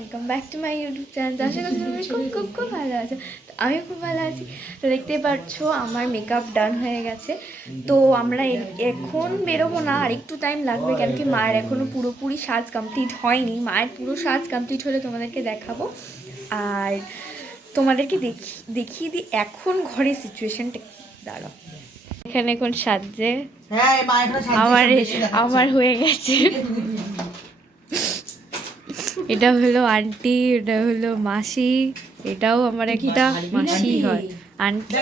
Welcome back to my YouTube channel. আশা করি তুমি খুব খুব খুব ভালো আছো। তো আমিও খুব ভালো আছি। তো দেখতেই পাচ্ছ আমার মেকআপ ডান হয়ে গেছে। তো আমরা এখন বেরোবো না, আর একটু টাইম লাগবে, কেন কি মায়ের এখনও পুরোপুরি সাজ কমপ্লিট হয়নি। মায়ের পুরো সাজ কমপ্লিট হলে তোমাদেরকে দেখাবো। আর তোমাদেরকে দেখিয়ে দিই এখন ঘরের সিচুয়েশনটা দাঁড়াও। এখানে এখন সাজছে আমার হয়ে গেছে। এটা হলো আন্টি, এটা হলো মাসি, এটাও আমার একটা মাসি হয় আন্টি।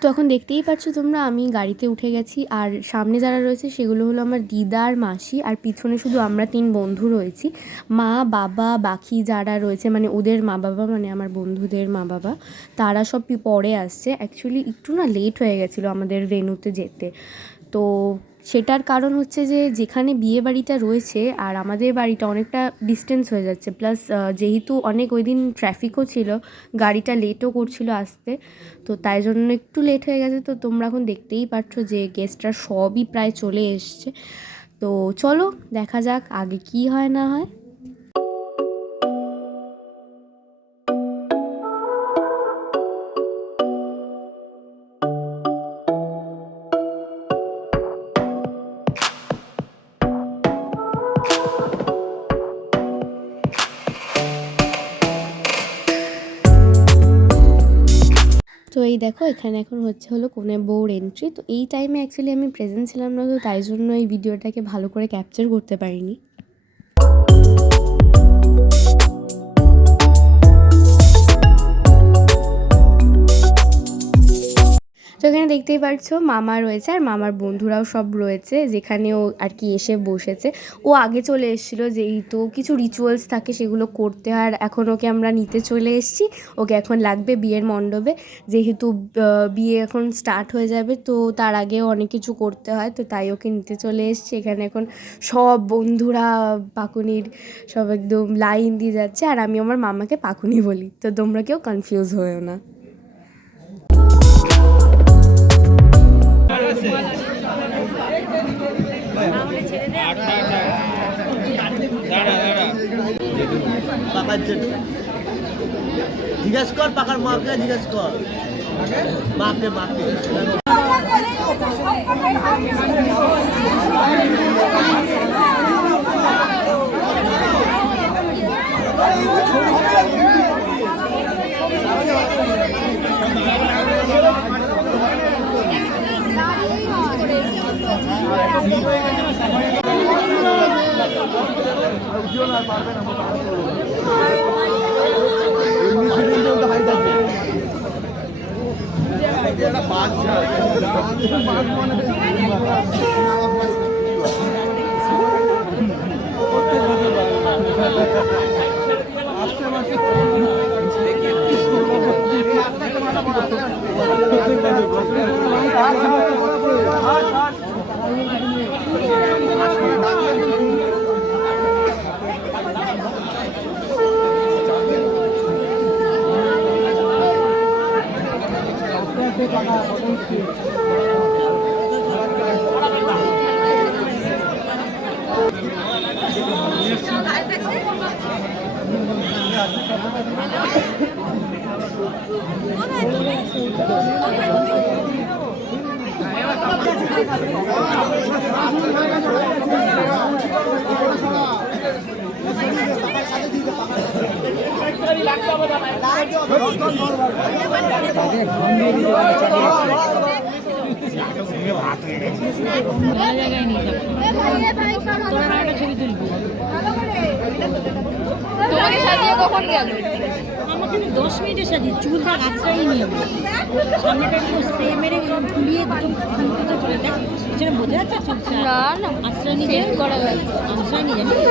তো এখন দেখতেই পাচ্ছ তোমরা, আমি গাড়িতে উঠে গেছি, আর সামনে যারা রয়েছে সেগুলো হলো আমার দিদা আর মাসি, আর পিছনে শুধু আমরা 3 বন্ধু রয়েছি। মা বাবা বাকি যারা রয়েছে মানে ওদের মা বাবা, মানে আমার বন্ধুদের মা বাবা, তারা সব পরে আসছে। অ্যাকচুয়ালি একটু না লেট হয়ে গেছিলো আমাদের ভেন্যুতে যেতে। তো সেটার কারণ হচ্ছে যে যেখানে বিয়ে বাড়িটা রয়েছে আর আমাদের বাড়িটা অনেকটা ডিস্টেন্স হয়ে যাচ্ছে, প্লাস যেহেতু অনেক ওই দিন ট্রাফিকও ছিল, গাড়িটা লেটও করছিল আসতে, তো তাই জন্য একটু লেট হয়ে গেছে। তো তোমরা এখন দেখতেই পাচ্ছ যে গেস্টরা সবই প্রায় চলে এসছে। তো চলো দেখা যাক আগে কি হয় না হয়। তো এই দেখো এখানে এখন হলো কনে বউর এন্ট্রি। তো এই টাইমে অ্যাকচুয়ালি আমি প্রেজেন্ট ছিলাম না, তো তাই জন্য এই ভিডিওটাকে ভালো করে ক্যাপচার করতে পারিনি। তো এখানে দেখতেই পাচ্ছ মামা রয়েছে আর মামার বন্ধুরাও সব রয়েছে, যেখানে ও আর কি এসে বসেছে। ও আগে চলে এসেছিলো, যেহেতু কিছু রিচুয়ালস থাকে সেগুলো করতে, আর এখন ওকে আমরা নিতে চলে এসেছি। ওকে এখন লাগবে বিয়ের মণ্ডপে, যেহেতু বিয়ে এখন স্টার্ট হয়ে যাবে, তো তার আগেও অনেক কিছু করতে হয়, তো তাই ওকে নিতে চলে এসেছি। এখানে এখন সব বন্ধুরা পাকুনির সব একদম লাইন দিয়ে যাচ্ছে, আর আমি আমার মামাকে পাকুনি বলি, তো তোমরা কেউ কনফিউজ হয়েও না। জিজ্ঞেস কর পাকার মাকে, জিজ্ঞেস কর মাকে মাকে। তোমাকে সাজিয়ে কখন গেল? আমাকে 10 মিনিটে সাজিয়ে চুলটা আঁচড়াই নিয়ে সামনেটা একটু স্প্রে মেরে ফুলিয়ে দুটো চলে যায়, পিছনে বোঝা যাচ্ছে চুলটা না না আঁচড়া নিয়ে করা গেছে, আঁচড়া নিয়ে যাবে।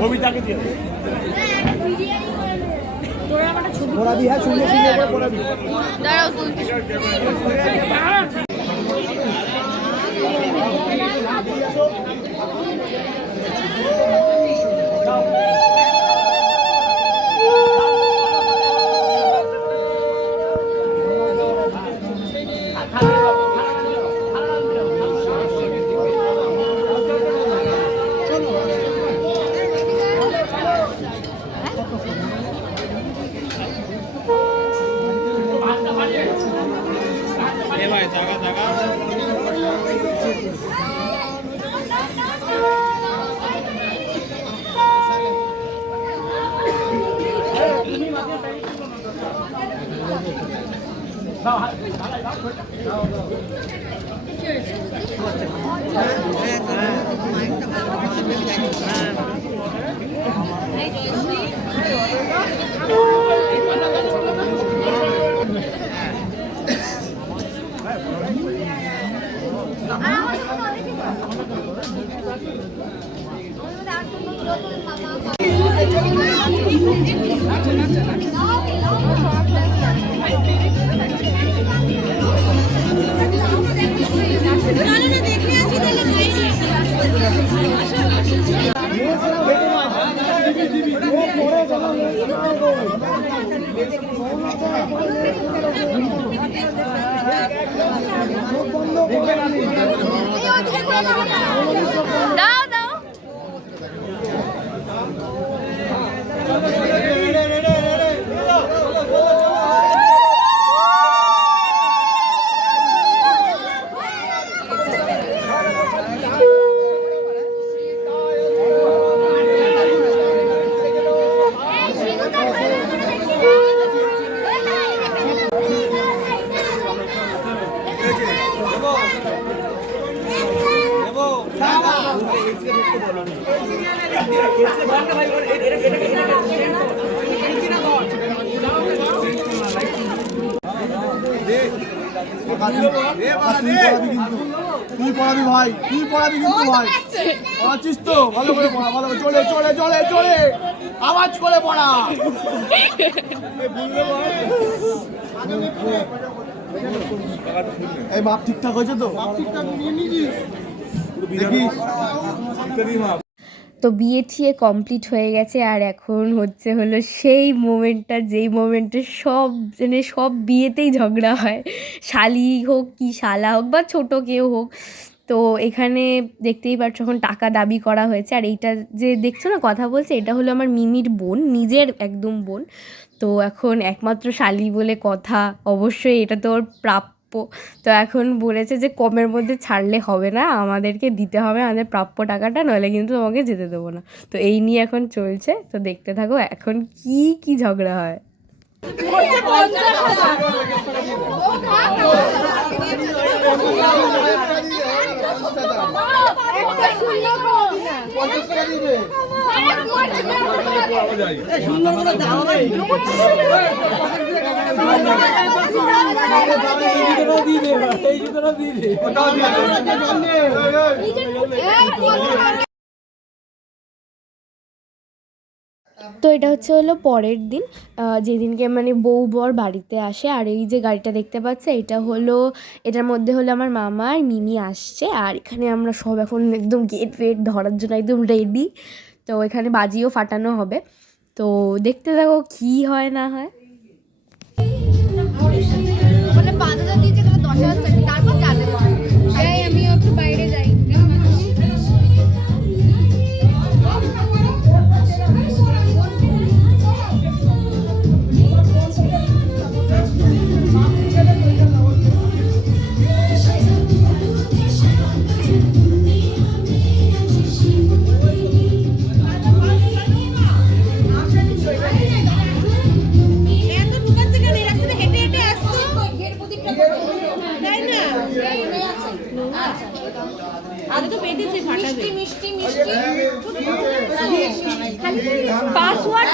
কবিতাকে দিয়ে তোরা আমার ছবি পড়াবি, হ্যাঁ সুন্দর সুন্দর করে পড়াবি। দাঁড়াও তুলছি। দাও দাও। তুই পড়াবি ভাই, তুই পড়াবি কিন্তু ভাই, পড়াচ্ছিস তো ভালো করে পড়া, ভালো করে চলে চলে চলে চলে আওয়াজ করে পড়া। এই মাপ ঠিকঠাক হয়েছে তো? দেখিস তো বিয়ে ঠিয়ে কমপ্লিট হয়ে গেছে আর এখন হলো সেই মোমেন্টটা, যেই মোমেন্টে সব বিয়েতেই ঝগড়া হয়, শালি হোক কি শালা হোক বা ছোটো কেউ হোক। তো এখানে দেখতেই পাচ্ছ এখন টাকা দাবি করা হয়েছে। আর এইটা যে দেখছো না কথা বলছে, এটা হলো আমার মিমির বোন, নিজের একদম বোন। তো এখন একমাত্র শালি বলে কথা, অবশ্যই এটা তো ওর প্রাপ্য। তো এখন বলেছে যে কমের মধ্যে ছাড়লে হবে না, আমাদেরকে দিতে হবে আমাদের প্রাপ্য টাকাটা, নইলে কিন্তু তোমাকে যেতে দেবো না। তো এই নিয়ে এখন চলছে, তো দেখতে থাকো এখন কি ঝগড়া হয়। তো এটা হলো পরের দিন, যেদিনকে মানে বউ বর বাড়িতে আসে। আর এই যে গাড়িটা দেখতে পাচ্ছে, এটার মধ্যে আমার মামা আর মিমি আসছে। আর এখানে আমরা সব এখন একদম গেট ফেট ধরার জন্য একদম রেডি। তো এখানে বাজিও ফাটানো হবে, তো দেখতে থাকো কী হয় না হয়। আমিও একটু বাইরে যাই। পাসওয়ার্ড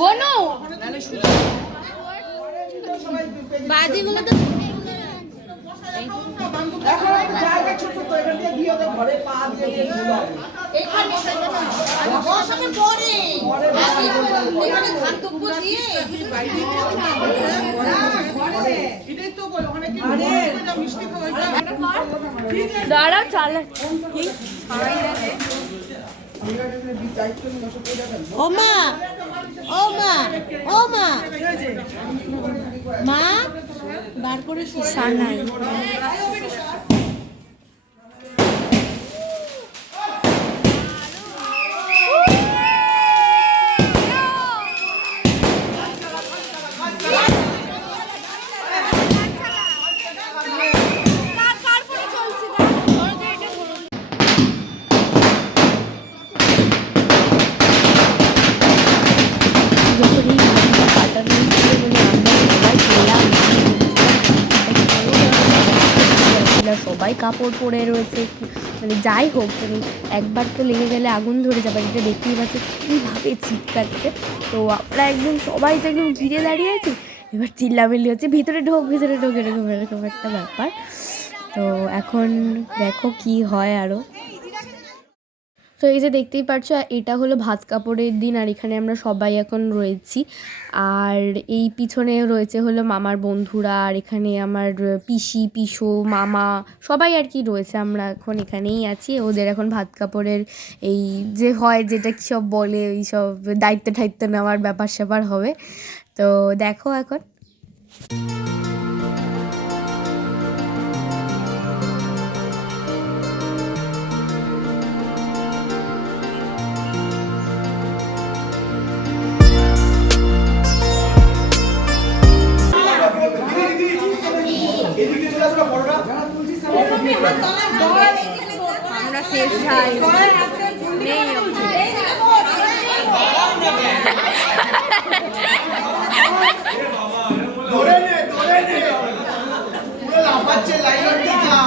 বনো বাজিগুলো তো জায়গা ছোট তো, এটা দিয়ে দিয়ে ঘরে পা দিয়ে এখানে বসাতে পরে এখানে খাদ্য দিয়ে বাইরে এটাই তো বল, ওখানে কি মিষ্টি খাওয়াইতে দাঁড়া চালা কি ছাড়াই দে। ও মা ও মা ও মা মা বার করে সানাই। ছেলেরা সবাই কাপড় পরে রয়েছে, মানে যাই হোক মানে একবার তো লেগে গেলে আগুন ধরে যাবে। এটা দেখতেই পাচ্ছে কীভাবে চিৎকাচ্ছে। তো আমরা একদম সবাই তো একদম ঘিরে দাঁড়িয়ে আছি, এবার চিল্লামিল্লি হচ্ছে ভিতরে ঢোক এরকম এরকম একটা ব্যাপার। তো এখন দেখো কি হয় আরও। তো এই যে দেখতেই পারছো এটা হলো ভাত কাপড়ের দিন, আর এখানে আমরা সবাই এখন রয়েছি। আর এই পিছনে রয়েছে হলো মামার বন্ধুরা, আর এখানে আমার পিসি পিসো মামা সবাই আর কি রয়েছে। আমরা এখন এখানেই আছি, ওদের এখন ভাত কাপড়ের এই যে হয় যেটা কী সব বলে ওই সব দায়িত্ব ঠায়িত্ব নেওয়ার ব্যাপার স্যাপার হবে। তো দেখো এখন। আমরা শেষ খাই নেই ধরে নে পুরো লাফাচ্ছে লাইনার টিকা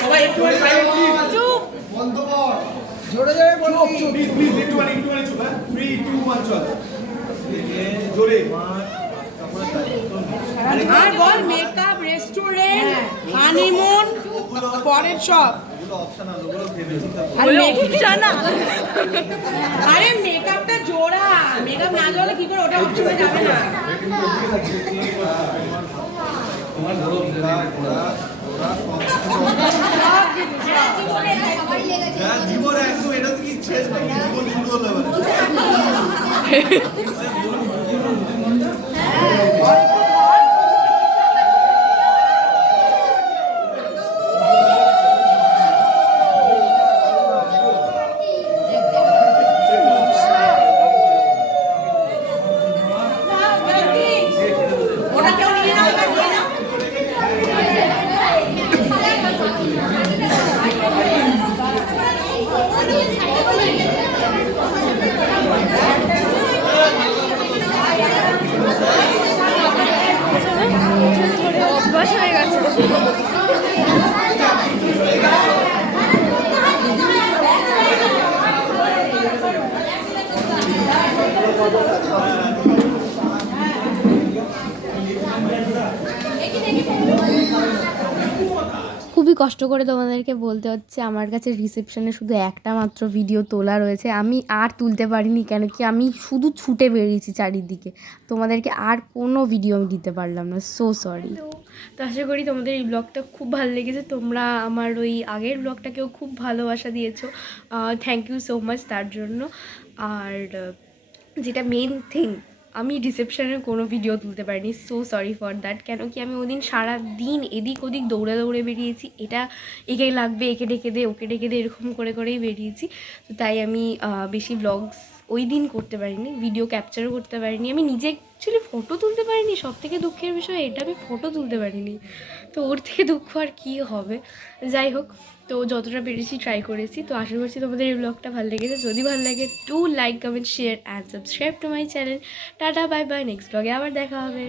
সবাই একটু চুপ বন্ধ কর জোরে জোরে বল প্লিজ একটু চুপ 3 2 1 চল জোরে আর বল মেকআপ রেস্টুরেন্ট হানিমুন পরের সব আরে মেকআপটা জোড়া, মেকআপ না জোড়া কি করে ওটা অপশনে যাবে না। জীবন একদম এটা তো কি শেষ নাকি জীবন শুরু হলো অভ্যাস হয়ে গেছে। খুবই কষ্ট করে তোমাদেরকে বলতে হচ্ছে, আমার কাছে রিসেপশনে শুধু একটা মাত্র ভিডিও তোলা রয়েছে। আমি আর তুলতে পারিনি, কেন কি আমি শুধু ছুটে বেরিয়েছি চারিদিকে, তোমাদেরকে আর কোনো ভিডিও আমি দিতে পারলাম না, সো সরি। তো আশা করি তোমাদের এই ব্লগটা খুব ভালো লেগেছে, তোমরা আমার ওই আগের ব্লগটাকেও খুব ভালোবাসা দিয়েছো, থ্যাংক ইউ সো মাচ তার জন্য। আর যেটা মেন থিং, আমি রিসেপশনের কোনো ভিডিও তুলতে পারিনি, সো সরি ফর দ্যাট। কেন কি আমি ওদিন সারা দিন এদিক ওদিক দৌড়ে দৌড়ে বেরিয়েছি, এটা একে লাগবে একে ডেকে দে ওকে ডেকে দে এরকম করে করেই বেরিয়েছি। তো তাই আমি বেশি ব্লগস ওই দিন করতে পারিনি, ভিডিও ক্যাপচারও করতে পারিনি। আমি নিজে অ্যাকচুয়ালি ফটো তুলতে পারিনি, সব থেকে দুঃখের বিষয় এটা, আমি ফটো তুলতে পারিনি। তো ওর থেকে দুঃখ আর কী হবে, যাই হোক। তো যতটা পেরেছি ট্রাই করেছি। তো আশা করছি তোমাদের এই ব্লগটা ভালো লেগেছে। যদি ভালো লাগে do like comment share and subscribe to my channel. Tata bye bye, next ব্লগে আবার দেখা হবে।